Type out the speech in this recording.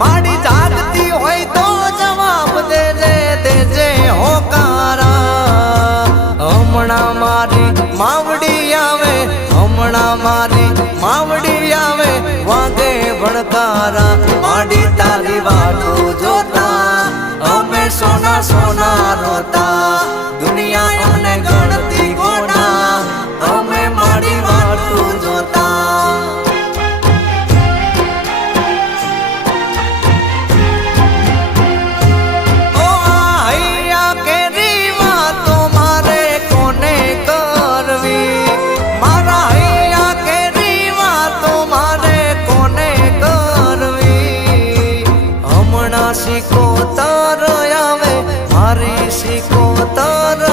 માડી જાગતી હોય તો જવાબ દેજે હોકારા હમણાં મારી માવડી આવે હમણાં મારી માવડી આવે વાગે ભણકારા માડી તારી વાટું જોતા અમે સોના સોના રોતા દુનિયા અમને ગણતી ગોડા અમે માડી વાટું જોતા સિકોતર આવે મારી સિકોતર